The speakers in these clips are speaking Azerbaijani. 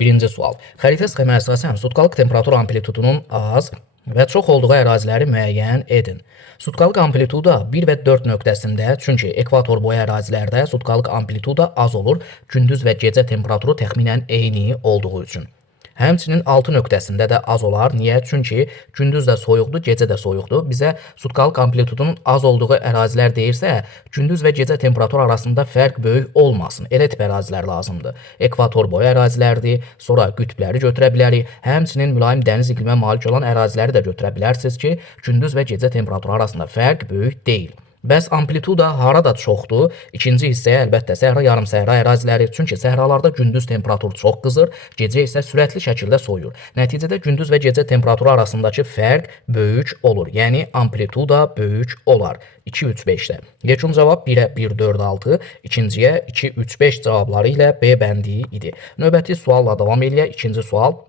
Birinci sual. Xəritə sxemə əsasən sutkalıq temperatur amplitudunun az və çox olduğu əraziləri müəyyən edin. Sutkalıq amplituda 1 və 4 nöqtəsində, çünki ekvator boyu ərazilərdə sutkalıq amplituda az olur, gündüz və gecə temperaturu təxminən eyni olduğu üçün. Həmçinin 6 nöqtəsində də az olar. Niyə? Çünki gündüz də soyuqdur, gecə də soyuqdur. Bizə sutkalıq amplitudunun az olduğu ərazilər deyirsə, gündüz və gecə temperaturu arasında fərq böyük olmasın. Elə tip ərazilər lazımdır. Ekvator boyu ərazilərdir, sonra qütbləri götürə bilərik. Həmçinin mülayim dəniz iqlimə malik olan əraziləri də götürə bilərsiniz ki, gündüz və gecə temperaturu arasında fərq böyük deyil. Bəs amplituda harada çoxdur? İkinci hissəyə əlbəttə səhra, yarım səhra əraziləri. Çünki səhralarda gündüz temperatur çox qızır, gecə isə sürətli şəkildə soyur. Nəticədə gündüz və gecə temperaturu arasındakı fərq böyük olur. Yəni amplituda böyük olar. 2, 3, 5-də. Yekun cavab 1-ə 1, 4, 6, ikinciyə 2, 3, 5 cavabları ilə B bəndi idi. Növbəti sualla davam eləyək. İkinci sual.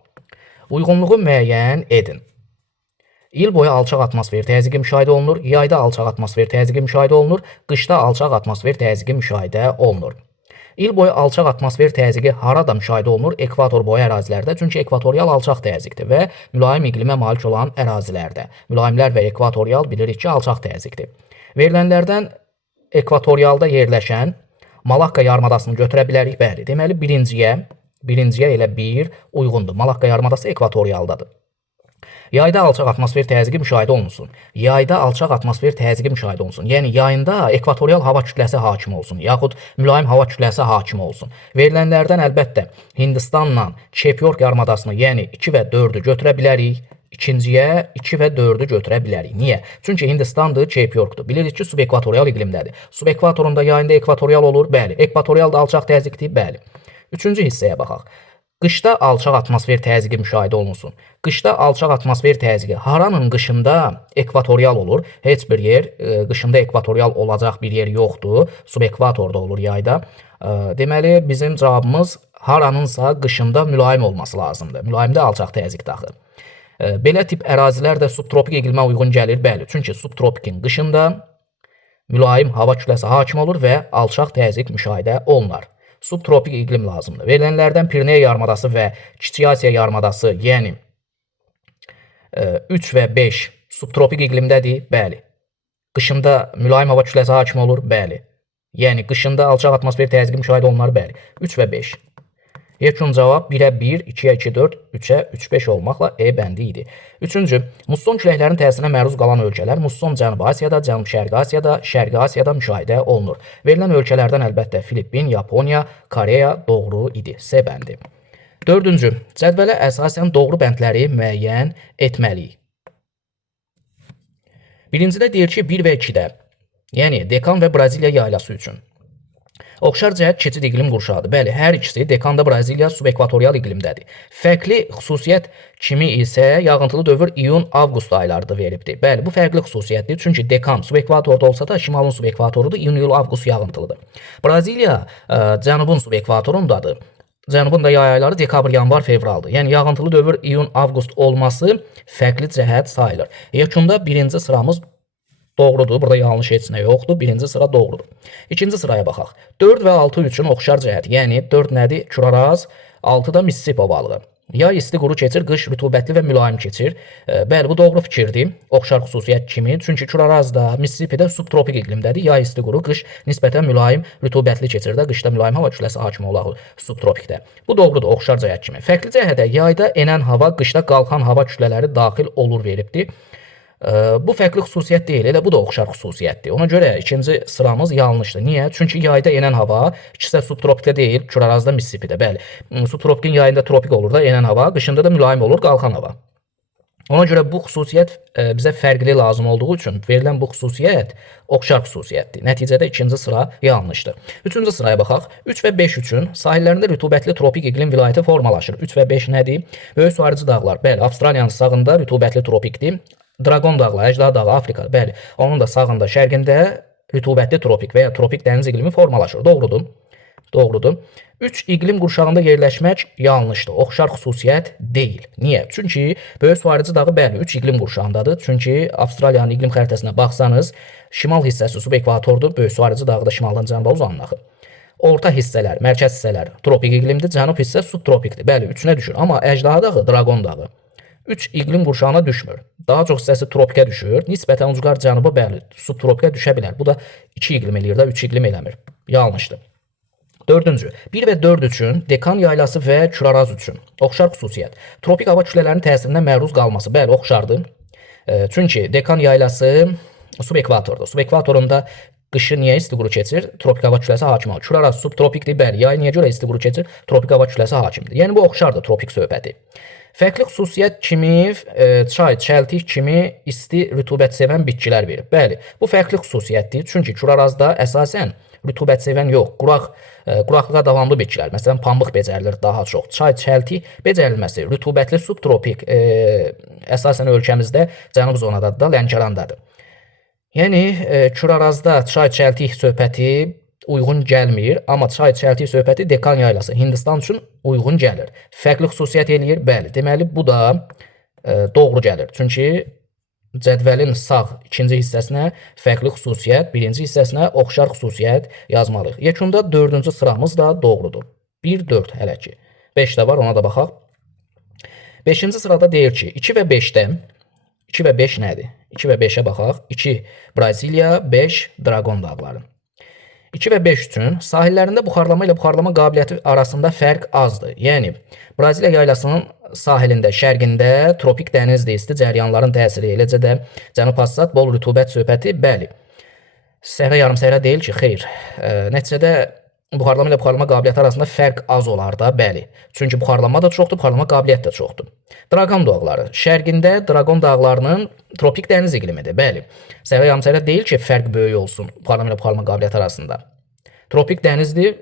Uyğunluğu müəyyən edin. İl boyu alçaq atmosfer təzyiqi müşahidə olunur, yayda alçaq atmosfer təzyiqi müşahidə olunur, qışda alçaq atmosfer təzyiqi müşahidə olunur. İl boyu alçaq atmosfer təzyiqi harada müşahidə olunur? Ekvator boyu ərazilərdə, çünki ekvatorial alçaq təzyiqdir və mülayim iqlimə malik olan ərazilərdə. Mülayimlər və ekvatorial bilirik ki, alçaq təzyiqdir. Verilənlərdən ekvatorialda yerləşən Malakka yarımadasını götürə bilərik. Bəli, deməli birinciyə elə 1 uyğundur. Malakka yarımadası ekvatorialdadır. Yayda alçaq atmosfer təzyiqi müşahidə olunsun. Yayda alçaq atmosfer təzyiqi müşahidə olunsun. Yəni yayında ekvatorial hava kütləsi hakim olsun, yaxud mülayim hava kütləsi hakim olsun. Verilənlərdən əlbəttə Hindistanla Cape York yarımadasını, yəni 2 və 4-ü götürə bilərik. İkinciyə 2 və 4-ü götürə bilərik. Niyə? Çünki Hindistandır, Cape Yorkdur. Bilirik ki, subekvatorial iqlimdədir. Subekvatorunda yayında ekvatorial olur, bəli. Ekvatorial da alçaq təzyiqdir, bəli. Üçüncü hissəyə baxaq. Qışda alçaq atmosfer təzyiqi müşahidə olunsun. Qışda alçaq atmosfer təzyiqi haranın qışında ekvatorial olur? Heç bir yer qışında ekvatorial olacaq bir yer yoxdur. Subekvatorda olur yayda. Deməli, bizim cavabımız haranınsa qışında mülayim olması lazımdır. Mülayimdə alçaq təzyiq daxil. Belə tip ərazilər də subtropik iqlimə uyğun gəlir. Bəli, çünki subtropikin qışında mülayim hava kütləsi hakim olur və alçaq təzyiq müşahidə olunar. Subtropik iqlim lazımdır. Verilənlərdən Pirneya yarımadası və Kiçik Asiya yarımadası, yəni 3 və 5 subtropik iqlimdədir, bəli. Qışında mülayim hava kütləsi hakim olur, bəli. Yəni qışında alçaq atmosfer təzyiqi müşahidə olunar, bəli. 3 və 5. Yekun cavab 1-ə 1, 2-ə 2, 4, 3-ə 3, 5 olmaqla E bəndi idi. Üçüncü, musson küləklərin təsirinə məruz qalan ölkələr musson Cənubi Asiyada, Cənub-Şərqi Asiyada, Şərqi Asiyada müşahidə olunur. Verilən ölkələrdən əlbəttə Filippin, Yaponiya, Koreya doğru idi. C bəndi. Dördüncü, cədvələ əsasən doğru bəndləri müəyyən etməliyik. Birincidə deyir ki, 1 və 2-də, yəni Dekan və Braziliya yaylası üçün oxşar cəhət keçid iqlim qurşağıdır. Bəli, hər ikisi Dekanda Braziliya subekvatorial iqlimdədir. Fərqli xüsusiyyət kimi isə yağıntılı dövr iyun-avqust aylarında veribdir. Bəli, bu fərqli xüsusiyyətdir. Çünki Dekan subekvatorda olsa da şimalın subekvatorudur, iyun-avqust yağıntılıdır. Braziliya cənubun subekvatorundadır. Cənubun da yay ayları dekabr, yanvar, fevraldır. Yəni yağıntılı dövr iyun-avqust olması fərqli cəhət sayılır. Yekunda birinci sıramız doğrudur. Burada yanlış heç nə yoxdur. Birinci sıra doğrudur. İkinci sıraya baxaq. 4 və 6 üçün oxşar cəhət. Yəni 4 nədir? Küraraz, 6 da Mississippi ovalığı. Yay isti quru keçir, qış rütubətli və mülayim keçir. Bəli, bu doğru fikirdir. Oxşar xüsusiyyət kimi. Çünki Küraraz da Mississippi də subtropik iqlimdədir. Yay isti quru, qış nisbətən mülayim, rütubətli keçir də, qışda mülayim hava kütləsi hakim olur subtropikdə. Bu doğrudur, oxşar cəhət kimi. Fərqli cəhətə yayda enən hava, qışda qalxan hava kütlələri daxil olur veribdir. Bu fərqli xüsusiyyət deyil, elə bu da oxşar xüsusiyyətdir. Ona görə ikinci sıramız yanlışdır. Niyə? Çünki yayda enən hava ikisi də subtropikdə deyil, Kürarazda, Mississippidə. Bəli, subtropikin yayında tropik olur da enən hava, qışında da mülayim olur qalxan hava. Ona görə bu xüsusiyyət bizə fərqli lazım olduğu üçün verilən bu xüsusiyyət oxşar xüsusiyyətdir. Nəticədə ikinci sıra yanlışdır. Üçüncü sıraya baxaq. 3 və 5 üçün sahillərində rütubətli tropik iqlim vilayəti formalaşır. 3 və 5 nədir? Böyük suvarıcı dağlar. Bəli, Avstraliyanın sağında rütubətli tropikdir. Dragon dağı, Əcda dağı, Afrika, bəli, onun da sağında, şərqində rütubətli tropik və ya tropik dəniz iqlimi formalaşır. Doğrudur. Doğrudur. 3 iqlim qurşağında yerləşmək yanlışdır. Oxşar xüsusiyyət deyil. Niyə? Çünki Böyük suvarıcı dağı bəli 3 iqlim qurşağındadır. Çünki Avstraliyanın iqlim xəritəsinə baxsanız, şimal hissəsi subekvatordur. Böyük suvarıcı dağı da şimaldan cənuba uzanır. Orta hissələr, mərkəz hissələr tropik iqlimdir, cənub hissə subtropikdir. Bəli, üçünə düşür. Amma Əjdaha dağı, Draqon dağı 3 iqlim qurşağına düşmür. Daha çox hissəsi tropikə düşür. Nisbətən ucqar cənuba bəli, subtropikə düşə bilər. Bu da 2 iqlim eləyir də, 3 iqlim eləmir. Yanlışdır. Dördüncü, 1 və 4 üçün, Dekan yaylası və Küraraz üçün oxşar xüsusiyyət. Tropik hava kütlələrinin təsirinə məruz qalması, bəli, oxşardır. Çünki Dekan yaylası subekvatordur. Subekvatorunda qışı niyə isti quru keçir? Tropik hava kütləsi hakim olur. Küraraz subtropikdir, bəli, yay niyə görə isti quru keçir? Tropik hava kütləsi hakimdir. Yəni bu oxşardır tropik söhbəti. Fərqli xüsusiyyət kimi çay, çəltik kimi isti rütubət sevən bitkilər verir. Bəli, bu fərqli xüsusiyyətdir. Çünki Kürarazda əsasən rütubət sevən yox, quraqlığa davamlı bitkilər, məsələn, pambıq becərilir daha çox. Çay, çəltik becərilməsi rütubətli subtropik əsasən ölkəmizdə cənub zonadadır da, Lənkərandadır. Yəni Kürarazda çay, çəltik söhbəti uyğun gəlmir, amma çay, çəltik söhbəti Dekan yaylası Hindistan üçün uyğun gəlir. Fərqli xüsusiyyət eləyir, bəli. Deməli bu da doğru gəlir. Çünki cədvəlin sağ ikinci hissəsinə fərqli xüsusiyyət, birinci hissəsinə oxşar xüsusiyyət yazmalıyıq. Yekunda dördüncü sıramız da doğrudur. 1-4 hələ ki. 5 də var, ona da baxaq. 5-ci sırada deyir ki, 2 və 5-də 2 və 5 nədir? 2 və 5-ə baxaq. 2 Braziliya, 5 Draqon dağları. 2 və 5 üçün sahillərində buxarlama ilə buxarlama qabiliyyəti arasında fərq azdır. Yəni, Braziliya yaylasının sahilində, şərqində tropik dənizdir, isti cəryanların təsiri, eləcə də Cənub Passat bol rütubət söhbəti, bəli. Səhra yarımsəhra deyil ki, xeyr. Nəticədə buxarlama ilə buxarlama qabiliyyəti arasında fərq az olar da, bəli. Çünki buxarlama da çoxdur, buxarlama qabiliyyəti də çoxdur. Draqon dağları. Şərqində Draqon dağlarının tropik dəniz iqlimidir, bəli. Səhra yarımsəhra deyil ki, fərq böyük olsun buxarlama ilə buxarlama qabiliyyəti arasında. Tropik dənizdir,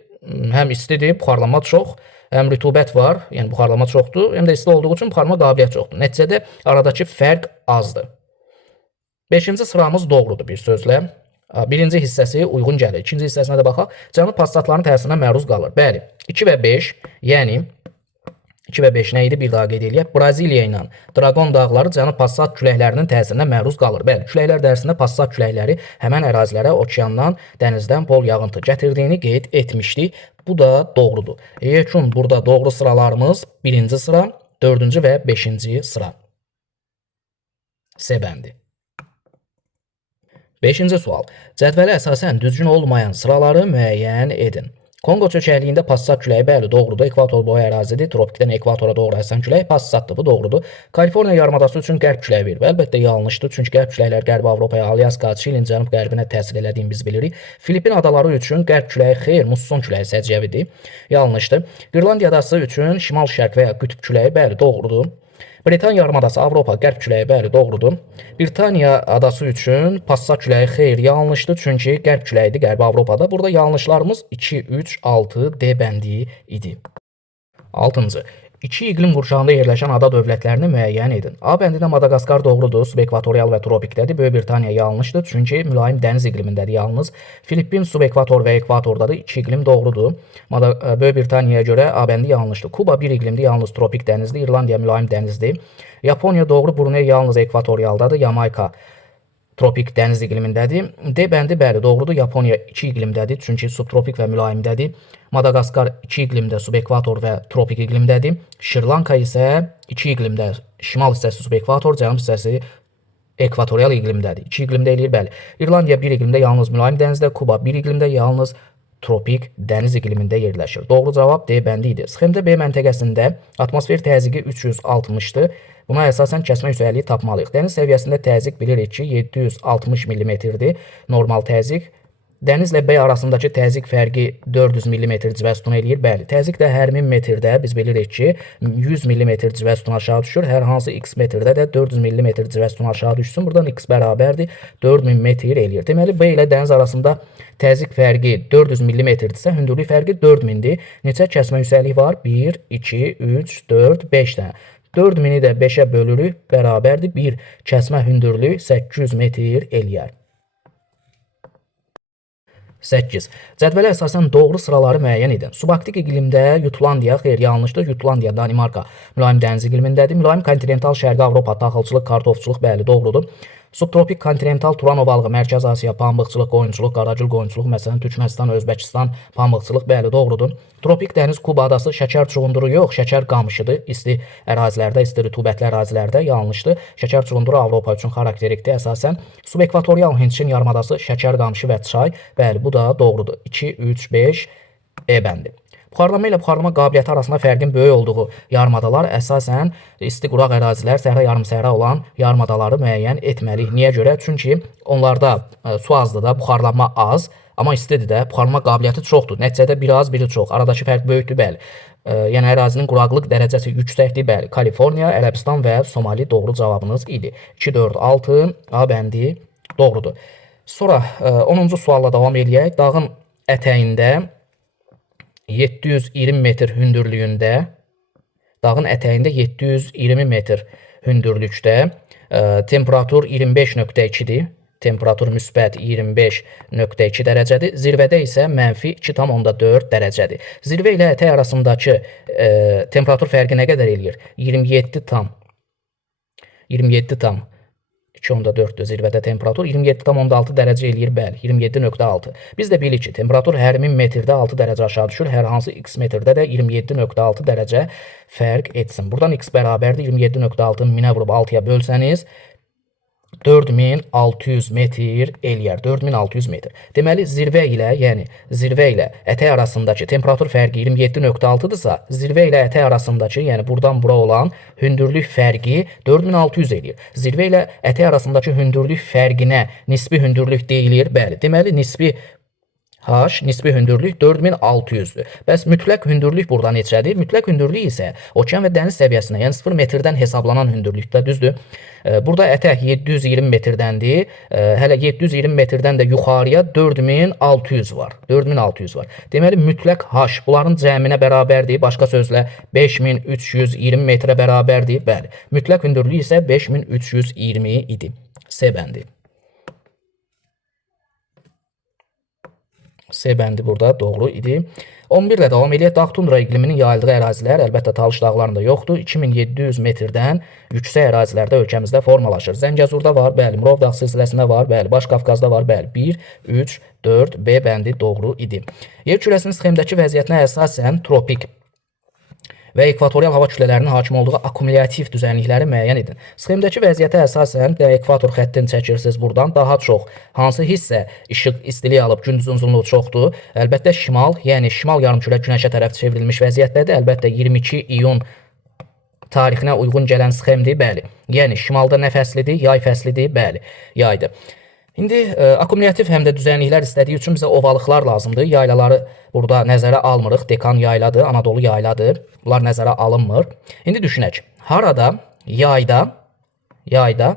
həm istidir, buxarlama çox, həm rütubət var, yəni buxarlama çoxdur, həm də isti olduğu üçün buxarlama qabiliyyəti çoxdur. Nəticədə aradakı fərq azdır. 5-ci sıramız doğrudur bir sözlə. Birinci hissəsi uyğun gəlir. İkinci hissəsinə də baxaq. Cənub passatların təsirinə məruz qalır. Bəli, 2 və 5, yəni 2 və 5 nə idi? Bir daha qeyd eləyək. Braziliya ilə Draqon dağları cənub passat küləklərinin təsirinə məruz qalır. Bəli, küləklər dərsində passat küləkləri həmən ərazilərə okeandan, dənizdən bol yağıntı gətirdiyini qeyd etmişdik. Bu da doğrudur. Yekun burada doğru sıralarımız 1-ci sıra, 4-cü və 5-ci sıra. C bəndi. 5-ci sual. Cədvələ əsasən düzgün olmayan sıraları müəyyən edin. Kongo çökəkliyində passat küləyi bəli doğrudur. Ekvator boyu ərazidir. Tropikdən ekvatora doğru əsən külək passatdır. Bu doğrudur. Kaliforniya yarımadası üçün qərb küləyi verir. Əlbəttə yanlışdır. Çünki qərb küləklər Qərbi Avropaya, Alyaska, Çilin cənub-qərbinə təsir elədiyini biz bilirik. Filippin adaları üçün qərb küləyi xeyr, musson küləyi səciyyəvidir. Yanlışdır. İrlandiya adası üçün şimal-şərq və ya qütb küləyi bəli doğrudur. Britaniya yarımadası Avropa qərb küləyi bəli doğrudur. Britaniya adası üçün passat küləyi xeyr, yanlışdır. Çünki qərb küləyidir Qərbi Avropada. Burada yanlışlarımız 2, 3, 6 D bəndi idi. 6-cı. 2 iqlim qurşağında yerləşən ada dövlətlərini müəyyən edin. A bəndində Madagaskar doğrudur, subekvatorial və tropikdədir. Böyük Britaniya yanlışdır, çünki mülayim dəniz iqlimindədir yalnız. Filippin subekvator və ekvatordadır, 2 iqlim doğrudur. Böyük Britaniyaya görə A bəndi yanlışdır. Kuba bir iqlimdir, yalnız tropik dənizdir. İrlandiya mülayim dənizdir. Yaponiya doğru, Brunei yalnız ekvatorialdadır. Yamayka tropik dəniz iqlimindədir. D bəndi bəli doğrudur. Yaponiya 2 iqlimdədir, çünki subtropik və mülayimdədir. Madagaskar 2 iqlimdə, subekvator və tropik iqlimdədir. Şri-Lanka isə 2 iqlimdə, şimal hissəsi subekvator, cənub hissəsi ekvatorial iqlimdədir. 2 iqlimdə eləyir, bəli. İrlandiya 1 iqlimdə, yalnız mülayim dənizdə, Kuba 1 iqlimdə, yalnız tropik dəniz iqlimində yerləşir. Doğru cavab D bəndi idi. Sxemdə B məntəqəsində atmosfer təzyiqi 360-dır. Buna əsasən kəsmə yüksəkliyi tapmalıyıq. Dəniz səviyyəsində təzyiq bilirik ki, 760 mm-dir normal təzyiq. Dənizlə B arasındakı təzyiq fərqi 400 mm civə sütunu eləyir. Bəli, təzyiq də hər 1000 metrdə biz bilirik ki, 100 mm civə sütunu aşağı düşür. Hər hansı x metrdə də 400 mm civə sütunu aşağı düşsün. Buradan x bərabərdir, 4000 metr eləyir. Deməli, B ilə dəniz arasında təzyiq fərqi 400 mm-dirsə, hündürlük fərqi 4000-dir. Neçə kəsmə yüksəkliyi var? 1, 2, 3, 4, 5 dənə. 4000-i də 5-ə bölürük, bərabərdir. 1 kəsmə hündürlük 800 metr eləyər. 8. Cədvələ əsasən doğru sıraları müəyyən edin. Subarktik iqlimdə Jutlandiya, xeyr yanlışdır. Jutlandiya, Danimarka mülayim dəniz iqlimindədir. Mülayim kontinental şərqi Avropa taxılçılıq, kartofçuluq bəli doğrudur. Subtropik kontinental Turan ovalığı, Mərkəzi Asiya, pambıqçılıq, qoyunçuluq, qaracıl qoyunçuluq, məsələn Türkmənistan, Özbəkistan, pambıqçılıq, bəli, doğrudur. Tropik dəniz Kuba adası, şəkər çuğunduru yox, şəkər qamışıdır. İsti ərazilərdə, isti rütubətli ərazilərdə yanlışdır. Şəkər çuğunduru Avropa üçün xarakterikdir əsasən. Subekvatorial Hindçin yarımadası, şəkər qamışı və çay, bəli, bu da doğrudur. 2, 3, 5 E bəndi. Buxarlama ilə buxarlama qabiliyyəti arasında fərqin böyük olduğu yarımadalar əsasən isti quraq ərazilər, səhra yarımsəhra olan yarımadaları müəyyən etməliyik. Niyə görə? Çünki onlarda su azdır da, buxarlanma az, amma istidir də, buxarlama qabiliyyəti çoxdur. Nəticədə biri az, biri çox. Aradakı fərq böyükdür, bəli. Yəni ərazinin quraqlıq dərəcəsi yüksəkdir, bəli. Kaliforniya, Ərəbistan və Somali doğru cavabınız idi. 2, 4, 6 A bəndi doğrudur. Sonra 10-cu sualla davam eləyək. Dağın ətəyində 720 metr hündürlüyündə, dağın ətəyində 720 metr hündürlükdə temperatur 25.2-dir. Temperatur müsbət 25.2 dərəcədir. Zirvədə isə mənfi 2,4 dərəcədir. Zirvə ilə ətək arasındakı temperatur fərqi nə qədər eləyir? 27,4-dür zirvədə temperatur, 27,6 dərəcə eləyir, bəli, 27,6. Biz də bilirik ki, temperatur hər 1000 metrdə 6 dərəcə aşağı düşür, hər hansı x metrdə də 27,6 dərəcə fərq etsin. Buradan x bərabərdir, 27,6 1000-ə vurub 6-ya bölsəniz, 4600 metr eləyər, 4600 metr. Deməli, zirvə ilə ətək arasındakı temperatur fərqi 27,6-dırsa, zirvə ilə ətək arasındakı, yəni buradan bura olan hündürlük fərqi 4600 eləyir. Zirvə ilə ətək arasındakı hündürlük fərqinə nisbi hündürlük deyilir, bəli. Deməli, nisbi nisbi hündürlük 4600-dür. Bəs mütləq hündürlük burada neçədir? Mütləq hündürlük isə okean və dəniz səviyyəsinə, yəni 0 metrdən hesablanan hündürlükdə, düzdür? Burada ətək 720 metrədəndir. Hələ 720 metrdən də yuxarıya 4600 var. 4600 var. Deməli, mütləq H bunların cəminə bərabərdir. Başqa sözlə 5320 metrə bərabərdir. Bəli. Mütləq hündürlük isə 5320 idi. C bəndi. C bəndi burada doğru idi. 11 ilə davam eləyək. Dağ tundra iqliminin yayıldığı ərazilər əlbəttə Talış dağlarında yoxdur. 2700 metrdən yüksək ərazilərdə ölkəmizdə formalaşır. Zəngəzurda var, bəli. Murovdağ silsiləsində var, bəli. Baş Qafqazda var, bəli. 1, 3, 4, B bəndi doğru idi. Yer kürəsinin sxemdəki vəziyyətinə əsasən tropik və ekvatorial hava kütlələrinin hakim olduğu akumulyativ düzənlikləri müəyyən edin. Sxemdəki vəziyyətə əsasən ekvator xəttini çəkirsiniz buradan. Daha çox hansı hissə işıq istilik alıb, gündüz uzunluğu çoxdur? Əlbəttə şimal, yəni şimal yarımkürə günəşə tərəf çevrilmiş vəziyyətdədir. Əlbəttə 22 iyun tarixinə uyğun gələn sxemdir, bəli. Yəni şimalda nə fəslidir? Yay fəslidir, bəli. Yaydır. İndi akumulyativ həm də düzənliklər istədiyi üçün bizə ovalıqlar lazımdır. Yaylaları burada nəzərə almırıq. Dekan yayladır, Anadolu yayladır. Bunlar nəzərə alınmır. İndi düşünək. Harada yayda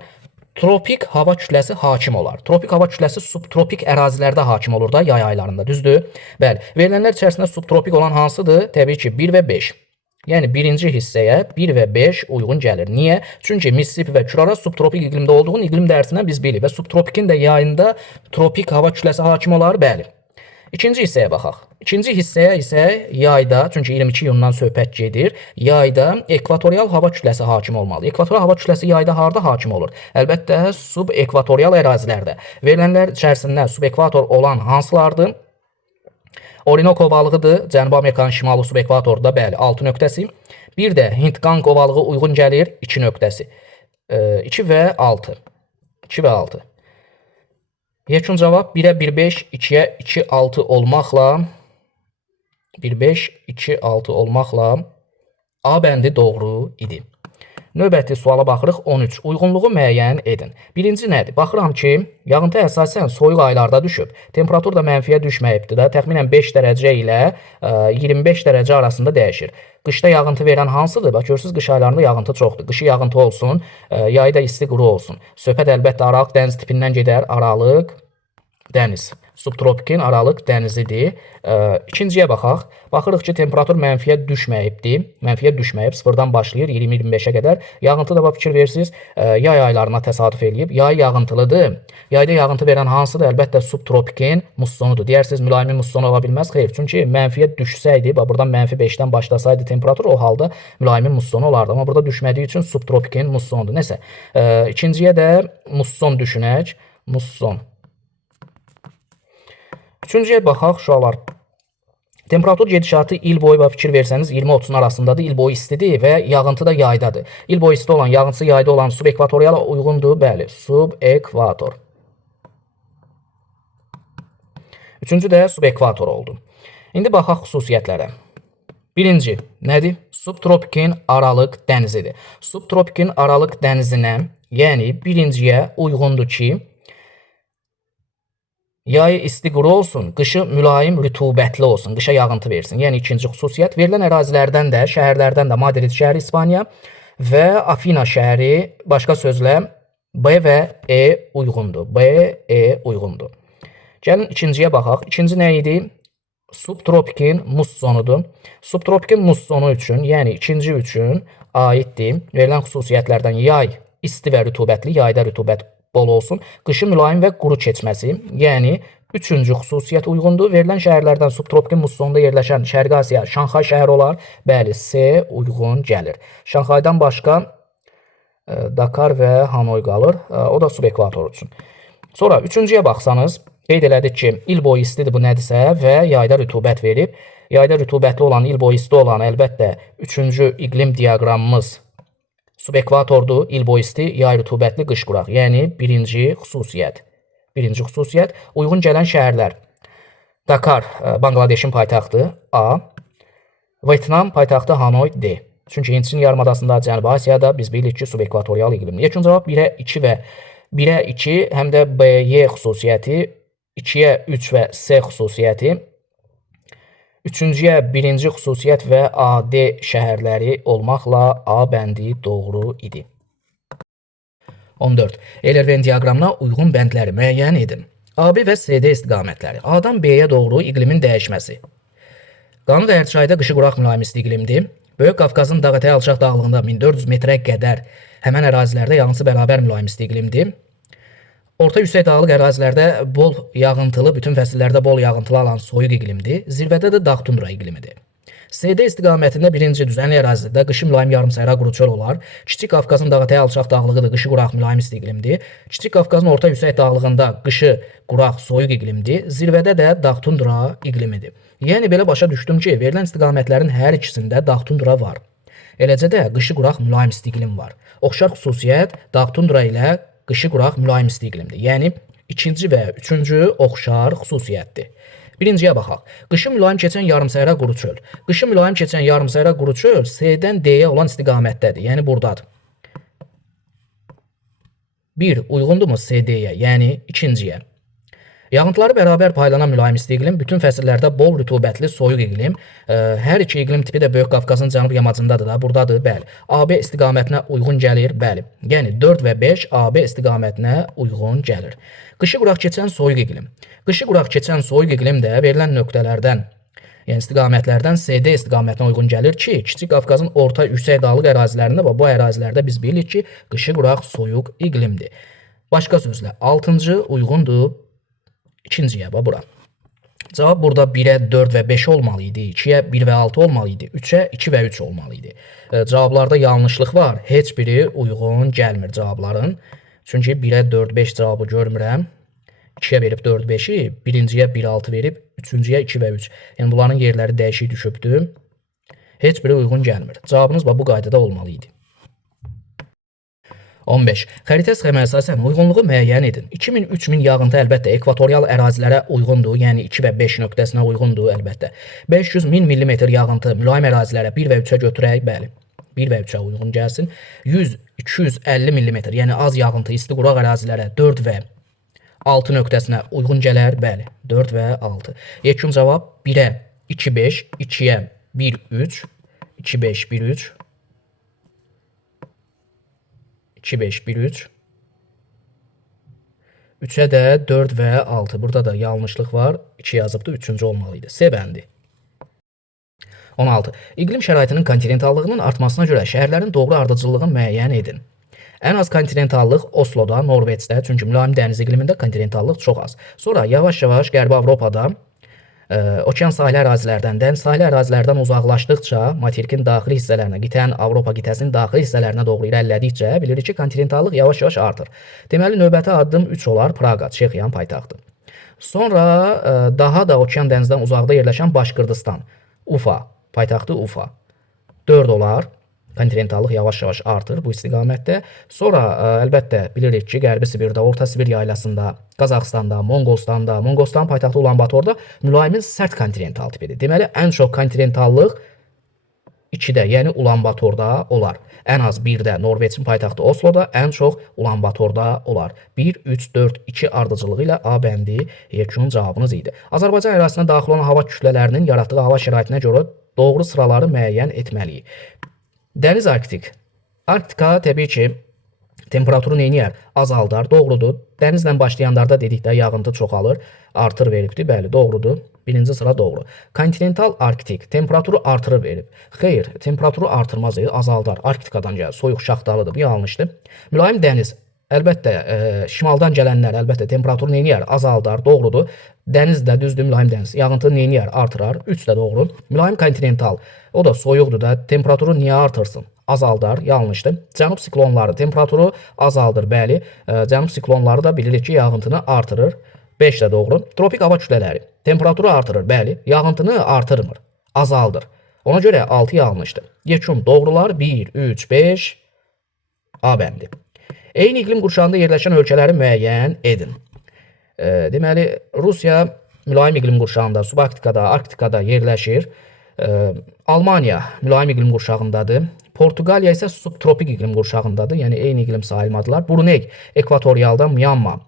tropik hava kütləsi hakim olar. Tropik hava kütləsi subtropik ərazilərdə hakim olur da yay aylarında, düzdür? Bəli. Verilənlər içərisində subtropik olan hansıdır? Təbii ki, 1 və 5. Yəni birinci hissəyə 1 və 5 uyğun gəlir. Niyə? Çünki Missisipi və Küraraz subtropik iqlimdə olduğunu iqlim dərsindən biz bilirik və subtropikin də yayında tropik hava kütləsi hakim olar, bəli. İkinci hissəyə baxaq. İkinci hissəyə isə yayda, çünki 22 iyundan söhbət gedir, yayda ekvatorial hava kütləsi hakim olmalı. Ekvatorial hava kütləsi yayda harda hakim olur? Əlbəttə subekvatorial ərazilərdə. Verilənlər içərisində subekvator olan hansılardır? Orinoco ovalığıdır. Cənubi Amerikanın şimalı subekvatorda, bəli, 6 nöqtəsi. Bir də Hindqang ovalığı uyğun gəlir, 2 nöqtəsi. 2 və 6. 2 və 6. Yekun cavab 1-ə 1,5, 2-yə 2,6 olmaqla 1,5, 2,6 olmaqla A bəndi doğru idi. Növbəti suala baxırıq. 13. Uyğunluğu müəyyən edin. Birinci nədir? Baxıram ki, yağıntı əsasən soyuq aylarda düşüb. Temperatur da mənfiyə düşməyibdir də. Təxminən 5 dərəcə ilə 25 dərəcə arasında dəyişir. Qışda yağıntı verən hansıdır? Bax, görürsünüz, qış aylarında yağıntı çoxdur. Qışı yağıntı olsun, yayı da isti quru olsun. Söhbət əlbəttə Aralıq dəniz tipindən gedər. Aralıq dəniz. subtropikin aralıq dənizidir. İkinciyə baxaq. Baxırıq ki, temperatur mənfiyə düşməyibdir. Mənfiyə düşməyib, sıfırdan başlayır 20-25-ə qədər. Yağıntı da fikir versiniz, yay aylarına təsadüf eləyib. Yay yağıntılıdır. Yayda yağıntı verən hansıdır? Əlbəttə subtropikin mussonudur. Deyərsiniz, mülayim musson ola bilməz. Xeyr, çünki mənfiyə düşsəydi, buradan -5-dən başlasaydı temperatur, o halda mülayim musson olardı. Amma burada düşmədiyi üçün subtropikin mussonudur. Nəsə, ikinciyə də musson düşünək. Musson. Üçüncüyə baxaq, uşaqlar. Temperatur gedişatı il boyu fikir versəniz 20-30-un arasındadır. İl boyu istidir və yağıntı da yaydadır. İl boyu isti olan, yağıntısı yayda olan subekvatoriala uyğundur. Bəli, subekvator. Üçüncü də subekvator oldu. İndi baxaq xüsusiyyətlərə. Birinci, nədir? Subtropikin aralıq dənizidir. Subtropikin aralıq dənizinə, yəni birinciyə uyğundur ki, yayı isti quru olsun, qışı mülayim rütubətli olsun, qışa yağıntı versin. Yəni ikinci xüsusiyyət. Verilən ərazilərdən də, şəhərlərdən də Madrid şəhəri İspaniya və Afina şəhəri başqa sözlə B və E uyğundur. B, E uyğundur. Gəlin ikinciyə baxaq. İkinci nə idi? Subtropikin mussonudur. Subtropikin mussonu üçün, yəni ikinci üçün aiddir. Verilən xüsusiyyətlərdən yay isti və rütubətli, yayda rütubət bol olsun. Qışı mülayim və quru keçməsi, yəni üçüncü xüsusiyyət uyğundur. Verilən şəhərlərdən subtropikin mussonunda yerləşən Şərqi Asiya, Şanxay şəhəri olar. Bəli, C uyğun gəlir. Şanxaydan başqa Dakar və Hanoy qalır. O da subekvator üçün. Sonra üçüncüyə baxsanız, qeyd elədik ki, il boyu istidir bu nədirsə və yayda rütubət verib. Yayda rütubətli olan, il boyu isti olan əlbəttə üçüncü iqlim diaqramımız subekvatordur, il boyu isti, yay rütubətli, qış quraq. Yəni birinci xüsusiyyət. Birinci xüsusiyyət. Uyğun gələn şəhərlər. Dakar, Bangladeşin paytaxtı A. Vyetnam paytaxtı Hanoy D. Çünki Hindçin yarımadasında, Cənubi Asiyada biz bilirik ki, subekvatorial iqlimdir. Yekun cavab 1-ə 2 və 1-ə 2 həm də B-Y xüsusiyyəti, 2-yə 3 və C xüsusiyyəti, üçüncüyə birinci xüsusiyyət və AD şəhərləri olmaqla A bəndi doğru idi. 14. Eyler-Venn diaqramına uyğun bəndləri müəyyən edin. AB və CD istiqamətləri. A-dan B-yə doğru iqlimin dəyişməsi. Qanı və Ərçayda qışı quraq mülayim isti iqlimdir. Böyük Qafqazın dağ-ətəyi alçaq dağlığında 1400 metrə qədər həmən ərazilərdə yağıntısı bərabər mülayim isti iqlimdir. Orta yüksək dağlıq ərazilərdə bol yağıntılı, bütün fəsillərdə bol yağıntılı alan soyuq iqlimdir. Zirvədə də dağ tundra iqlimidir. CD istiqamətində birinci düzənli ərazidə qışı mülayim yarımsəhra quru çöl olar. Kiçik Qafqazın dağ-ətəyi alçaq dağlığıdır, qışı quraq mülayim isti iqlimdir. Kiçik Qafqazın orta yüksək dağlığında qışı quraq soyuq iqlimdir. Zirvədə də dağ tundra iqlimidir. Yəni belə başa düşdüm ki, verilən istiqamətlərin hər ikisində dağ tundra var. Eləcə də qışı quraq mülayim isti iqlim var. Oxşar xüsusiyyət dağ tundra ilə qışı quraq mülayim isti iqlimdir. Yəni ikinci və üçüncü oxşar xüsusiyyətdir. Birinciyə baxaq. Qışı mülayim keçən yarımsəhra quru çöl. Qışı mülayim keçən yarımsəhra quru çöl C-dən D-yə olan istiqamətdədir. Yəni buradadır. 1 uyğundurmu CD-yə, yəni ikinciyə? Yağıntıları bərabər paylanan mülayim isti iqlim, bütün fəsillərdə bol rütubətli soyuq iqlim. Hər iki iqlim tipi də Böyük Qafqazın cənub yamacındadır da, buradadır, bəli. AB istiqamətinə uyğun gəlir, bəli. Yəni 4 və 5 AB istiqamətinə uyğun gəlir. Qışı quraq keçən soyuq iqlim. Qışı quraq keçən soyuq iqlim də verilən nöqtələrdən, yəni istiqamətlərdən CD istiqamətinə uyğun gəlir ki, Kiçik Qafqazın orta yüksək dağlıq ərazilərində və bu ərazilərdə biz bilirik ki, qışı quraq soyuq iqlimdir. Başqa sözlə, 6-cı uyğundur ikinciyə, bura. Cavab burada 1-ə 4 və 5 olmalı idi, 2-yə 1 və 6 olmalı idi, 3-ə 2 və 3 olmalı idi. Cavablarda yanlışlıq var, heç biri uyğun gəlmir cavabların. Çünki 1-ə 4, 5 cavabı görmürəm. 2-yə verib 4, 5-i, birinciyə 1, 6 verib, üçüncüyə 2 və 3. Yəni bunların yerləri dəyişik düşübdür. Heç biri uyğun gəlmir. Cavabınız bu qaydada olmalı idi. 15. Xəritə sxemə əsasən uyğunluğu müəyyən edin. 2000-3000 yağıntı əlbəttə ekvatorial ərazilərə uyğundur, yəni 2 və 5 nöqtəsinə uyğundur əlbəttə. 500-1000 mm yağıntı mülayim ərazilərə 1 və 3-ə götürək, bəli. 1 və 3-ə uyğun gəlsin. 100-250 mm, yəni az yağıntı isti quraq ərazilərə 4 və 6 nöqtəsinə uyğun gələr, bəli. 4 və 6. Yekun cavab 1-ə 2, 5, 2-yə 1, 3, 2, 5, 1, 3. 2, 5, 1, 3. 3'ə də 4 və 6. Burada da yanlışlıq var. 2 yazıbdı, 3-cü olmalıydı. C bəndi. 16. İqlim şəraitinin kontinentallığının artmasına görə şəhərlərin doğru ardıcıllığını müəyyən edin. Ən az kontinentallıq Osloda, Norveçdə, çünki mülayim dəniz iqlimində kontinentallıq çox az. Sonra yavaş-yavaş Qərbi Avropada okean sahili ərazilərdən, dəniz sahili ərazilərdən uzaqlaşdıqca, materikin daxili hissələrinə, qitənin Avropa qitəsinin daxili hissələrinə doğru irəlilədikcə bilirik ki, kontinentallıq yavaş-yavaş artır. Deməli, növbəti addım 3 olar, Praqa, Çexiyanın paytaxtı. Sonra daha da okean dənizdən uzaqda yerləşən Başqırdistan, Ufa, paytaxtı Ufa. 4 olar. Kontinentallıq yavaş-yavaş artır bu istiqamətdə. Sonra əlbəttə bilirik ki, Qərbi Sibirdə, Orta Sibir yaylasında, Qazaxstanda, Monqostanın paytaxtı Ulan-Batorda mülayimin sərt kontinental tipidir. Deməli, ən çox kontinentallıq 2-də, yəni Ulan-Batorda olar. Ən az 1-də Norveçin paytaxtı Osloda, ən çox Ulan-Batorda olar. 1, 3, 4, 2 ardıcılığı ilə A bəndi yekun cavabınız idi. Azərbaycan ərazisinə daxil olan hava kütlələrinin yaratdığı hava şəraitinə görə doğru sıraları müəyyən etməliyik. Dəniz Arktik. Arktika təbii ki, temperaturu neyniyər? Azaldar, doğrudur. Dənizlə başlayanlarda dedikdə yağıntı çoxalır, artır veribdir. Bəli, doğrudur. Birinci sıra doğru. Kontinental Arktik temperaturu artırır verib. Xeyr, temperaturu artırmaz, azaldar. Arktikadan gəlir, soyuq şaxtalıdır. Bu yanlışdır. Mülayim dəniz. Əlbəttə, şimaldan gələnlər, əlbəttə, temperaturu neyniyər? Azaldar, doğrudur. Dəniz də düzdür, mülayim dəniz. Yağıntı neyniyər? Artırar. 3 də doğru. Mülayim kontinental. O da soyuqdur da, temperaturu niyə artırsın? Azaldar, yanlışdır. Cənub siklonları temperaturu azaldır, bəli. Cənub siklonları da bilirik ki, yağıntını artırır. 5 də doğru. Tropik hava kütlələri temperaturu artırır, bəli. Yağıntını artırmır, azaldır. Ona görə 6 yanlışdır. Yekun doğrular 1, 3, 5 A bəndi. Eyni iqlim qurşağında yerləşən ölkələri müəyyən edin. Deməli, Rusiya mülayim iqlim qurşağında, subarktikada, arktikada yerləşir. Almaniya mülayim iqlim qurşağındadır. Portuqaliya isə subtropik iqlim qurşağındadır. Yəni, eyni iqlim sayılmadılar. Bruney ekvatorialda, Myanma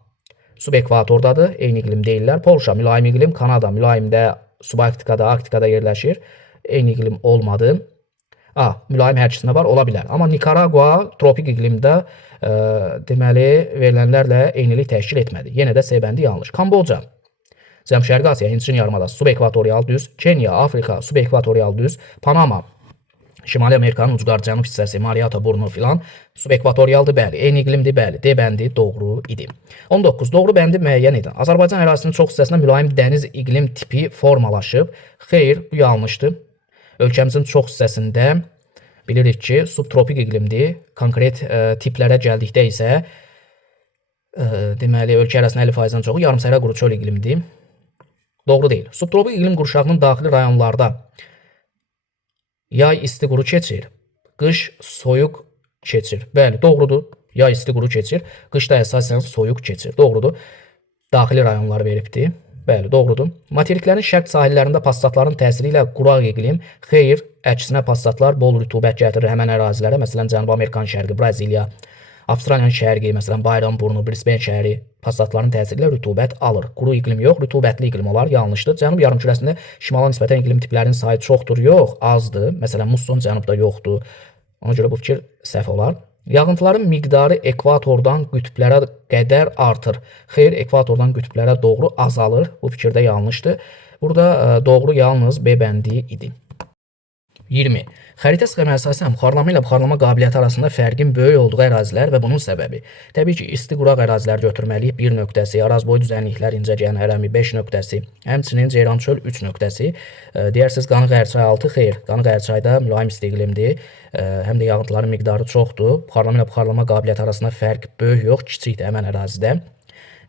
subekvatordadır. Eyni iqlim deyirlər. Polşa mülayim iqlim, Kanada mülayimdə, subarktikada, arktikada yerləşir. Eyni iqlim olmadı. Mülayim hər ikisində var, ola bilər. Amma Nikaragua tropik iqlimdə deməli, verilənlərlə eynilik təşkil etmədi. Yenə də C bəndi yanlış. Kamboca, Cənub-Şərqi Asiya, Hindçin yarımadası subekvatorial düz, Kenya, Afrika subekvatorial düz, Panama, Şimali Amerikanın ucqar cənub hissəsi, Mariata burnu filan subekvatorialdır, bəli. Eyni iqlimdir, bəli. D bəndi doğru idi. 19. Doğru bəndi müəyyən edin. Azərbaycan ərazisinin çox hissəsində mülayim dəniz iqlim tipi formalaşıb. Xeyr, bu yanlışdır. Ölkəmizin çox hissəsində bilirik ki, subtropik iqlimdir. Konkret tiplərə gəldikdə isə deməli, ölkə ərazisinin 50%-dən çoxu yarımsərə quru çöl iqlimdir. Doğru deyil. Subtropik iqlim qurşağının daxili rayonlarda yay isti quru keçir, qış soyuq keçir. Bəli, doğrudur. Yay isti quru keçir, qışda əsasən soyuq keçir. Doğrudur. Daxili rayonları veribdir. Bəli, doğrudur. Materiklərin şərq sahillərində passatların təsiri ilə quraq iqlim, xeyr, əksinə passatlar bol rütubət gətirir həmən ərazilərə. Məsələn, Cənubi Amerikanın şərqi, Braziliya, Avstraliyanın şərqi, məsələn, Bayramburnu, Brisbane şəhəri passatların təsiri ilə rütubət alır. Quru iqlim yox, rütubətli iqlim olar. Yanlışdır. Cənub yarımkürəsində şimala nisbətən iqlim tiplərinin sayı çoxdur, yox, azdır. Məsələn, musson cənubda yoxdur. Ona görə bu fikir səhv olar. Yağıntıların miqdarı ekvatordan qütblərə qədər artır. Xeyr, ekvatordan qütblərə doğru azalır. Bu fikirdə yanlışdır. Burada doğru yalnız B bəndi idi. 20. Xəritə sxeminə əsasən buxarlama ilə buxarlama qabiliyyəti arasında fərqin böyük olduğu ərazilər və bunun səbəbi. Təbii ki, isti quraq ərazilər götürməliyik 1 nöqtəsi, arazboyu düzənliklər incəgən hərəmi 5 nöqtəsi, həmçinin Ceyrançöl 3 nöqtəsi. Deyərsiniz, Qanı-Qərçay 6, xeyr, Qanı-Qərçayda mülayim isti iqlimdir, həm də yağıntıların miqdarı çoxdur. Buxarlama ilə buxarlama qabiliyyəti arasında fərq böyük yox, kiçikdir həmən ərazidə.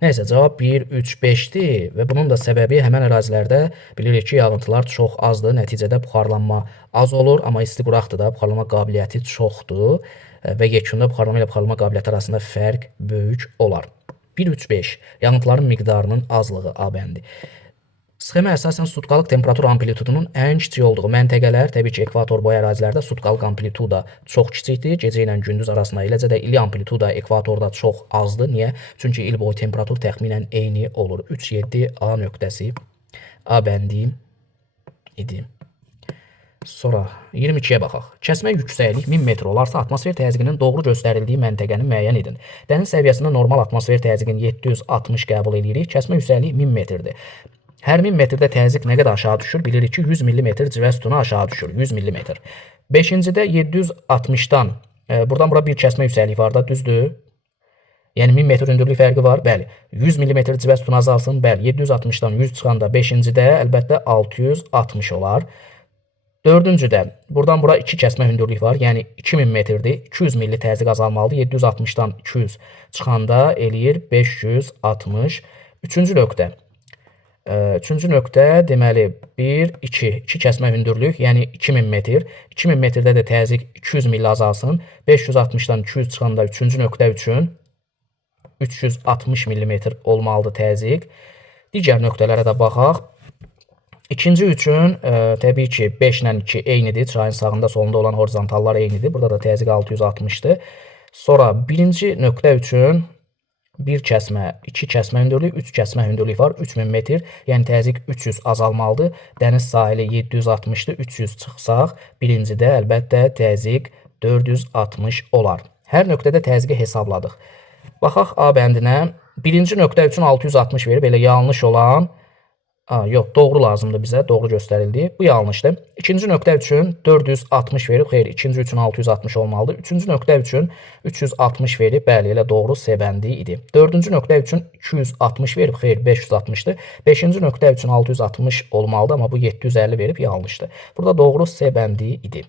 Nəysə, cavab 1, 3, 5-dir və bunun da səbəbi həmən ərazilərdə bilirik ki, yağıntılar çox azdır, nəticədə buxarlanma az olur, amma isti quraqdır da, buxarlama qabiliyyəti çoxdur və yekunda buxarlama ilə buxarlama qabiliyyəti arasında fərq böyük olar. 1, 3, 5. Yağıntıların miqdarının azlığı A bəndi. Sxemə əsasən sutkalıq temperatur amplitudunun ən kiçik olduğu məntəqələr, təbii ki, ekvator boyu ərazilərdə sutkalıq amplituda çox kiçikdir. Gecə ilə gündüz arasında, eləcə də ili amplituda ekvatorda çox azdır. Niyə? Çünki il boyu temperatur təxminən eyni olur. 3, 7 A nöqtəsi A bəndi idi. Sonra 22-yə baxaq. Kəsmə yüksəklik 1000 metr olarsa atmosfer təzyiqinin doğru göstərildiyi məntəqəni müəyyən edin. Dəniz səviyyəsində normal atmosfer təzyiqini 760 qəbul edirik. Kəsmə yüksəklik 1000 metrdir. Hər 1000 metrdə təzyiq nə qədər aşağı düşür? Bilirik ki, 100 mm civə sütunu aşağı düşür. 100 mm. 5-cidə 760-dan buradan bura bir kəsmə yüksəklik var da, düzdür? Yəni 1000 metr hündürlük fərqi var. Bəli. 100 mm civə sütunu azalsın. Bəli. 760-dan 100 çıxanda 5-cidə əlbəttə 660 olar. 4-cüdə buradan bura 2 kəsmə hündürlük var. Yəni 2000 metrdir. 200 milli təzyiq azalmalıdır. 760-dan 200 çıxanda eləyir 560. 3-cü nöqtə. 3-cü nöqtə deməli 1, 2 kəsmə hündürlük, yəni 2000 metr. 2000 metrdə də təzyiq 200 milli azalsın. 560-dan 200 çıxanda 3-cü nöqtə üçün 360 mm olmalıdır təzyiq. Digər nöqtələrə də baxaq. İkinci üçün təbii ki 5 ilə 2 eynidir. Çayın sağında solunda olan horizontallar eynidir. Burada da təzyiq 660-dır. Sonra birinci nöqtə üçün 1 kəsmə, 2 kəsmə hündürlük, 3 kəsmə hündürlük var. 3000 metr. Yəni təzyiq 300 azalmalıdır. Dəniz sahili 760-dır. 300 çıxsaq, birincidə əlbəttə təzyiq 460 olar. Hər nöqtədə təzyiqi hesabladıq. Baxaq A bəndinə. Birinci nöqtə üçün 660 verib, elə yanlış olan, yox, doğru lazımdır bizə, doğru göstərildi. Bu yanlışdır. İkinci nöqtə üçün 460 verib, xeyr, ikinci üçün 660 olmalıdır. Üçüncü nöqtə üçün 360 verib, bəli, elə doğru C bəndi idi. Dördüncü nöqtə üçün 260 verib, xeyr, 560-dır. Beşinci nöqtə üçün 660 olmalıdır, amma bu 750 verib, yanlışdır. Burada doğru C bəndi idi.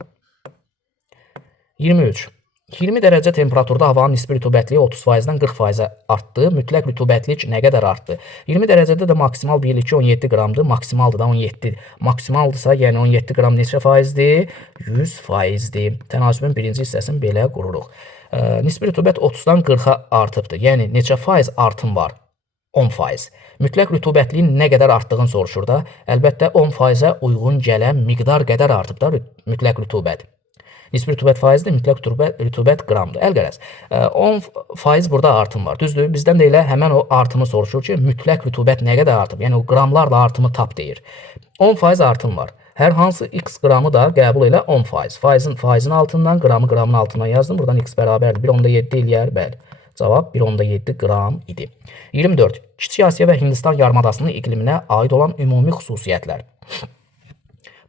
23. 20 dərəcə temperaturda havanın nisbi rütubətliyi 30%-dən 40%-ə artdı. Mütləq rütubətlik nə qədər artdı? 20 dərəcədə də maksimal birlikçi 17 qramdır. Maksimaldır da 17. Maksimaldırsa, yəni 17 qram neçə faizdir? 100%-dir. Tənasübün birinci hissəsini belə qururuq. Nisbi rütubət 30-dan 40-a artıbdır. Yəni neçə faiz artım var? 10%. Mütləq rütubətliyin nə qədər artdığını soruşur da. Əlbəttə 10%-ə uyğun gələn miqdar qədər artıb da mütləq rütubət. Nisbi rütubət faizdir, mütləq rütubət qramdır. Əlqərəz, 10% burada artım var. Düzdür, bizdən də elə həmən o artımı soruşur ki, mütləq rütubət nə qədər artıb? Yəni o qramlarla artımı tap deyir. 10% artım var. Hər hansı x qramı da qəbul elə 10%. Faizin altından, qramın altından yazdım. Buradan x bərabərdir. 1.7 eləyər, bəli. Cavab 1.7 qram idi. 24. Kiçik Asiya və Hindistan yarımadasının iqliminə aid olan ümumi xüsusiyyətlər.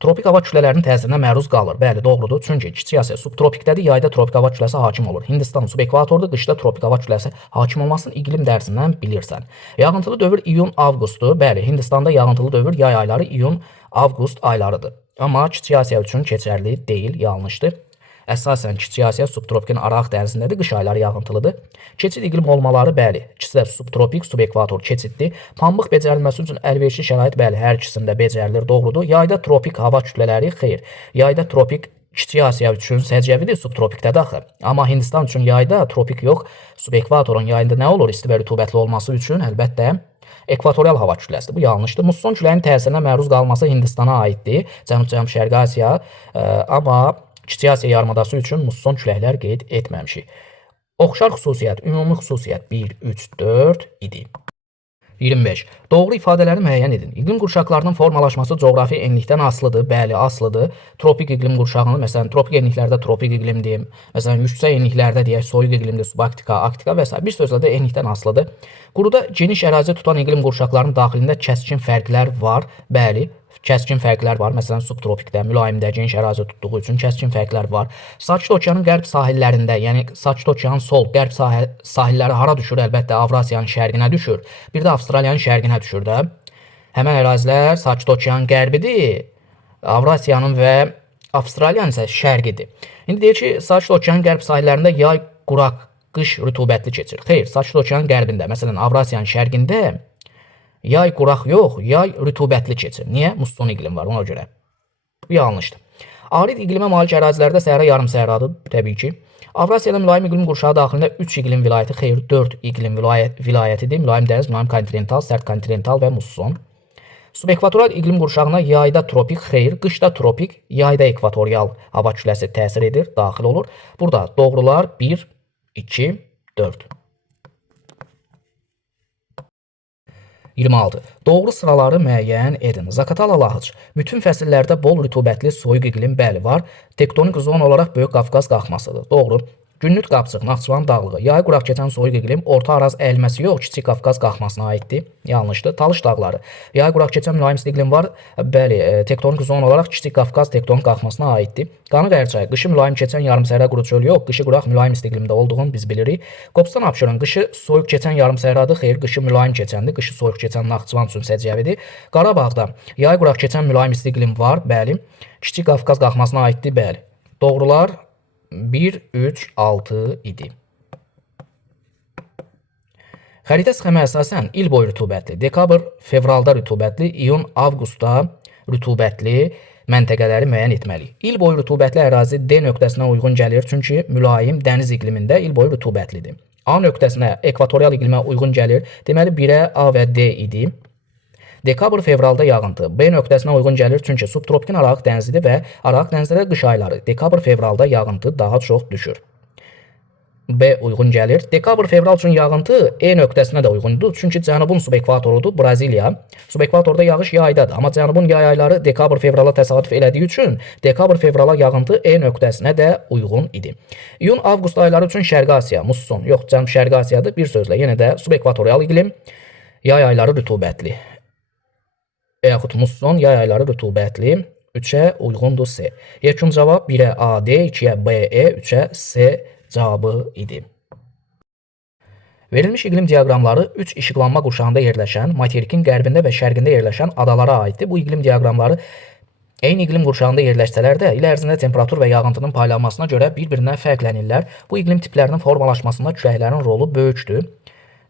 Tropik hava kütlələrinin təsirinə məruz qalır. Bəli, doğrudur. Çünki Kiçik Asiya subtropikdədir, yayda tropik hava kütləsi hakim olur. Hindistan subekvatorda, qışda tropik hava kütləsi hakim olmasını iqlim dərsindən bilirsən. Yağıntılı dövr iyun-avqustdur. Bəli, Hindistanda yağıntılı dövr yay ayları iyun-avqust aylarıdır. Amma Kiçik Asiya üçün keçərli deyil, yanlışdır. Əsasən Kiçik Asiya subtropikin Araq dənizindədir, qış ayları yağıntılıdır. Keçid iqlim olmaları, bəli, ikisi də subtropik, subekvator keçiddir. Pambıq becərilməsi üçün əlverişli şərait, bəli, hər ikisində becərilir, doğrudur. Yayda tropik hava kütlələri, xeyr, yayda tropik Kiçik Asiya üçün səciyyəvidir, subtropikdədir axı. Amma Hindistan üçün yayda tropik yox, subekvatorun yayında nə olur? İsti və rütubətli olması üçün əlbəttə ekvatorial hava kütləsidir. Bu yanlışdır. Musson küləyin təsirinə məruz qalması Hindistana aiddir, Cənub-Cənub Şərqi Asiya, amma Kiçik Asiya yarımadası üçün musson küləklər qeyd etməmişik. Oxşar xüsusiyyət, ümumi xüsusiyyət 1, 3, 4 idi. 25. Doğru ifadələri müəyyən edin. İqlim qurşaqlarının formalaşması coğrafi enlikdən asılıdır. Bəli, asılıdır. Tropik iqlim qurşağını, məsələn, tropik enliklərdə tropik iqlim deyim. Məsələn, yüksək enliklərdə deyək, soyuq iqlimdir, subarktika, arktika və s. Bir sözlə də enlikdən asılıdır. Quruda geniş ərazi tutan iqlim qurşaqlarının daxilində kəskin fərqlər var. Bəli, kəskin fərqlər var. Məsələn, subtropikdə, mülayimdə geniş ərazi tutduğu üçün kəskin fərqlər var. Sakit Okeanın qərb sahillərində, yəni Sakit Okeanın sol, qərb sahilləri hara düşür? Əlbəttə, Avrasiyanın şərqinə düşür. Bir də Avstraliyanın şərqinə düşür də. Həmən ərazilər Sakit Okeanın qərbidir. Avrasiyanın və Avstraliyanın isə şərqidir. İndi deyir ki, Sakit Okeanın qərb sahillərində yay quraq, qış rütubətli keçir. Xeyr, Sakit Okeanın qərbində, məsələn, Avrasiyanın şərqində yay quraq yox, yay rütubətli keçir. Niyə? Musson iqlim var, ona görə. Bu yanlışdır. Arid iqlimə malik ərazilərdə Səhra yarımsəhradır, təbii ki. Avrasiyada mülayim iqlim qurşağı daxilində 3 iqlim vilayəti, xeyr, 4 iqlim vilayətidir. Mülayim dəniz, mülayim kontinental, sərt kontinental və musson. Subekvatoral iqlim qurşağına yayda tropik, xeyr, qışda tropik, yayda ekvatorial hava kütləsi təsir edir, daxil olur. Burada doğrular 1, 2, 4. 26. Doğru sıraları müəyyən edin. Zaqatala Lahıc. Bütün fəsillərdə bol rütubətli soyuq iqlim bəli var. Tektonik zon olaraq Böyük Qafqaz qalxmasıdır. Doğru. Gündüz Qapçıq, Naxçıvan dağlığı. Yayı quraq keçən soyuq iqlim Orta Araz əyilməsi yox, Kiçik Qafqaz qalxmasına aiddir. Yanlışdır. Talış dağları. Yayı quraq keçən mülayim isti iqlim var. Bəli, tektonik zon olaraq Kiçik Qafqaz tektonik qalxmasına aiddir. Qanı Qərçay. Qışı mülayim keçən yarımsəhra quru çöl yox, qışı quraq mülayim isti iqlimdə olduğunu biz bilirik. Qobustan Abşeron. Qışı soyuq keçən yarımsəhradır. Xeyr, qışı mülayim keçəndir. Qışı soyuq keçən Naxçıvan üçün səciyyəvidir. Qarabağda yayı quraq keçən mülayim isti iqlim var. Bəli. Kiçik Qafqaz qalxmasına aiddir. Bəli. Doğrular 1, 3, 6 idi. Xəritə sxemə əsasən il boyu rütubətli, dekabr, fevralda rütubətli, iyun, avqustda rütubətli məntəqələri müəyyən etməliyik. İl boyu rütubətli ərazi D nöqtəsinə uyğun gəlir, çünki mülayim dəniz iqlimində il boyu rütubətlidir. A nöqtəsinə, ekvatorial iqlimə uyğun gəlir, deməli 1-ə A və D idi. Dekabr, fevralda yağıntı B nöqtəsinə uyğun gəlir, çünki subtropik Aralıq dənizidir və Aralıq dənizdə qış ayları. Dekabr, fevralda yağıntı daha çox düşür. B uyğun gəlir. Dekabr, fevral üçün yağıntı E nöqtəsinə də uyğundur, çünki cənubun subekvatorudur, Braziliya. Subekvatorda yağış yaydadır, amma cənubun yay ayları dekabr, fevrala təsadüf elədiyi üçün dekabr, fevrala yağıntı E nöqtəsinə də uyğun idi. İyun, avqust ayları üçün Şərqi Asiya, musson, yox, Cənub-Şərqi Asiyadır. Bir sözlə, yenə də subekvatorial iqlim, yay ayları rütubətli. Yaxud musson, yay ayları rütubətli, 3-ə uyğundur C. Yekun cavab 1-ə A, D, 2-ə B, E, 3-ə C cavabı idi. Verilmiş iqlim diaqramları 3 işıqlanma qurşağında yerləşən, materikin qərbində və şərqində yerləşən adalara aiddir. Bu iqlim diaqramları eyni iqlim qurşağında yerləşsələr də, il ərzində temperatur və yağıntının paylanmasına görə bir-birindən fərqlənirlər. Bu iqlim tiplərinin formalaşmasında küləklərin rolu böyükdür.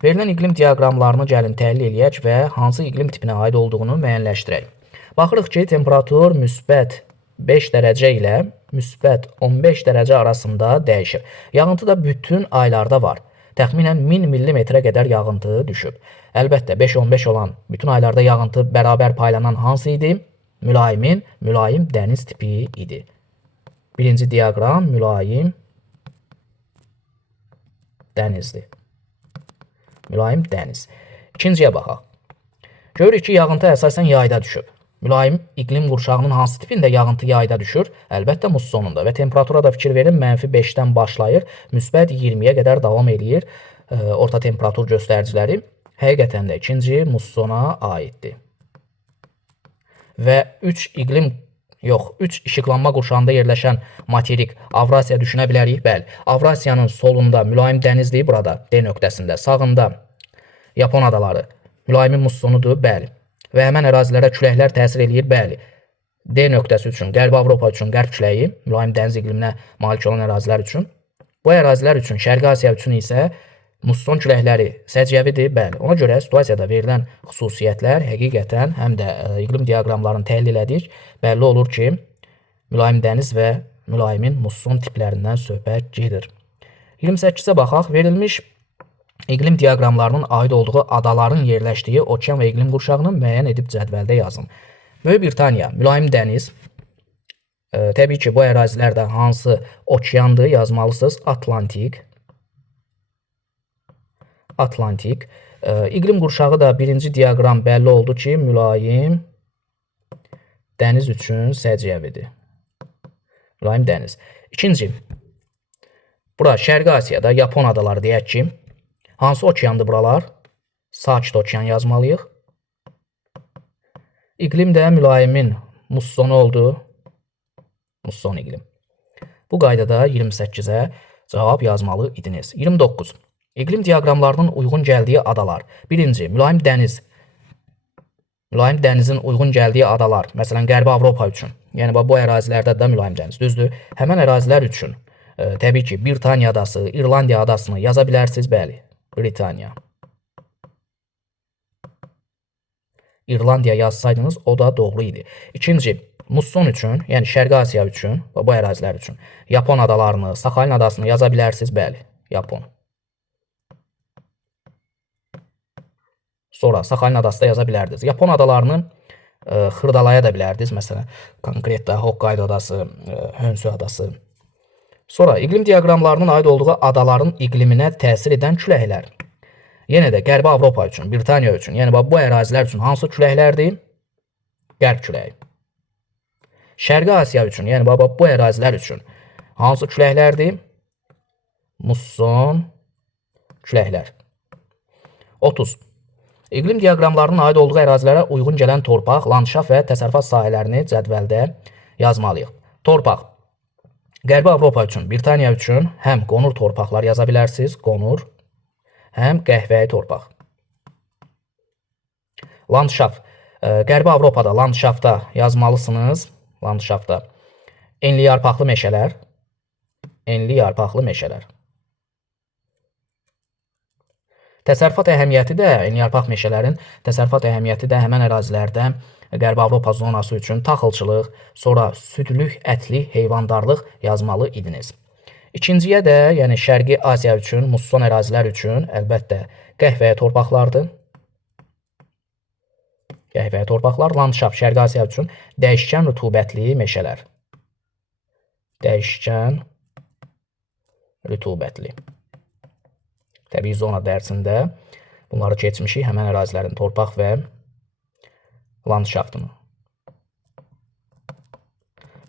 Verilən iqlim diaqramlarını gəlin təhlil eləyək və hansı iqlim tipinə aid olduğunu müəyyənləşdirək. Baxırıq ki, temperatur müsbət 5 dərəcə ilə müsbət 15 dərəcə arasında dəyişir. Yağıntı da bütün aylarda var. Təxminən 1000 mm-ə qədər yağıntı düşüb. Əlbəttə 5-15 olan bütün aylarda yağıntı bərabər paylanan hansı idi? Mülayim dəniz tipi idi. Birinci diaqram mülayim dənizdir. Mülayim dəniz. İkinciyə baxaq. Görürük ki, yağıntı əsasən yayda düşüb. Mülayim iqlim qurşağının hansı tipində yağıntı yayda düşür? Əlbəttə mussonunda və temperatura da fikir verin, -5-dən başlayır, müsbət 20-yə qədər davam eləyir orta temperatur göstəriciləri. Həqiqətən də ikinci mussona aiddir. Və 3 işıqlanma qurşağında yerləşən materik Avrasiya düşünə bilərik. Bəli, Avrasiyanın solunda mülayim dənizdir burada, D nöqtəsində, sağında Yapon adaları, mülayimin mussonudur, bəli. Və həmən ərazilərə küləklər təsir eləyir, bəli. D nöqtəsi üçün, Qərbi Avropa üçün qərb küləyi, mülayim dəniz iqliminə malik olan ərazilər üçün. Bu ərazilər üçün, Şərqi Asiya üçün isə musson küləkləri səciyyəvidir, bəli. Ona görə situasiyada verilən xüsusiyyətlər həqiqətən həm də iqlim diaqramlarını təhlil edirik. Bəlli olur ki, mülayim dəniz və mülayimin musson tiplərindən söhbət gedir. 28-ə baxaq. Verilmiş iqlim diaqramlarının aid olduğu adaların yerləşdiyi okean və iqlim qurşağını müəyyən edib cədvəldə yazın. Böyük Britaniya, mülayim dəniz. Təbii ki, bu ərazilərdə hansı okeandır yazmalısınız? Atlantik. İqlim qurşağı da birinci diaqram bəlli oldu ki, mülayim dəniz üçün səciyyəvidir. Mülayim dəniz. İkinci, bura Şərqi Asiyada Yapon adaları deyək ki, hansı okeandır buralar? Sakit okean yazmalıyıq. İqlim də mülayimin mussonu oldu. Musson iqlim. Bu qaydada 28-ə cavab yazmalı idiniz. 29. İqlim diaqramlarının uyğun gəldiyi adalar. Birinci, mülayim dəniz. Mülayim dənizin uyğun gəldiyi adalar. Məsələn, Qərbi Avropa üçün. Yəni, bu ərazilərdə də mülayim dəniz. Düzdür. Həmən ərazilər üçün, təbii ki, Britaniya adası, İrlandiya adasını yaza bilərsiniz. Bəli, Britaniya. İrlandiya yazsaydınız, o da doğru idi. İkinci, musson üçün, yəni Şərqi Asiya üçün, bu ərazilər üçün Yapon adalarını, Sakhalin adasını yaza bilərsiniz. Bəli, Yapon. Sonra Sakhalin adası da yaza bilərdiniz. Yapon adalarını xırdalaya da bilərdiniz. Məsələn, konkretdə Hokkaido adası, Honshu adası. Sonra iqlim diaqramlarının aid olduğu adaların iqliminə təsir edən küləklər. Yenə də Qərbi Avropa üçün, Britaniya üçün, yəni bu ərazilər üçün hansı küləklərdir? Qərb küləyi. Şərqi Asiya üçün, yəni bu ərazilər üçün hansı küləklərdir? Musson küləklər. 30. İqlim diaqramlarının aid olduğu ərazilərə uyğun gələn torpaq, landşaft və təsərrüfat sahələrini cədvəldə yazmalıyıq. Torpaq. Qərbi Avropa üçün, Britaniya üçün həm qonur torpaqlar yaza bilərsiniz, qonur, həm qəhvəyi torpaq. Landşaft. Qərbi Avropada landşaftda yazmalısınız, landşaftda enli yarpaqlı meşələr, enli yarpaqlı meşələr. Təsərrüfat əhəmiyyəti də, enli yarpaq meşələrin təsərrüfat əhəmiyyəti də həmən ərazilərdə Qərbi Avropa zonası üçün taxılçılıq, sonra südlük, ətli, heyvandarlıq yazmalı idiniz. İkinciyə də, yəni Şərqi Asiya üçün, musson ərazilər üçün əlbəttə qəhvəyi torpaqlardır. Qəhvəyi torpaqlar, landşaft Şərqi Asiya üçün dəyişkən rütubətli meşələr. Dəyişkən rütubətli. Təbii zona dərsində bunları keçmişik, həmən ərazilərin torpaq və landşaftını.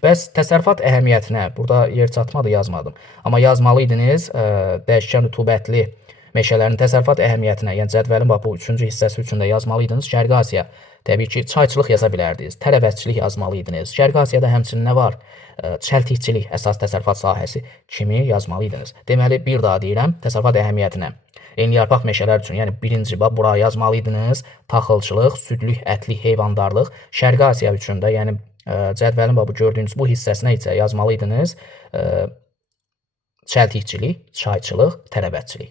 Bəs təsərrüfat əhəmiyyətinə, burada yer çatmadı, yazmadım. Amma yazmalı idiniz, dəyişkən rütubətli meşələrin təsərrüfat əhəmiyyətinə, yəni cədvəlin bu 3-cü hissəsi üçün də yazmalı idiniz. Şərqi Asiya, təbii ki, çayçılıq yaza bilərdiniz, tərəvəzçilik yazmalı idiniz. Şərqi Asiyada həmçinin nə var? Çəltikçilik əsas təsərrüfat sahəsi kimi yazmalı idiniz. Deməli, bir daha deyirəm, təsərrüfat əhəmiyyətinə. Enli yarpaq meşələr üçün, yəni birinci buraya yazmalı idiniz. Taxılçılıq, südlük, ətli, heyvandarlıq. Şərqi Asiya üçün də, yəni cədvəlin bu gördüyünüz bu hissəsinə isə yazmalı idiniz. Çəltikçilik, çayçılıq, tərəvəzçilik.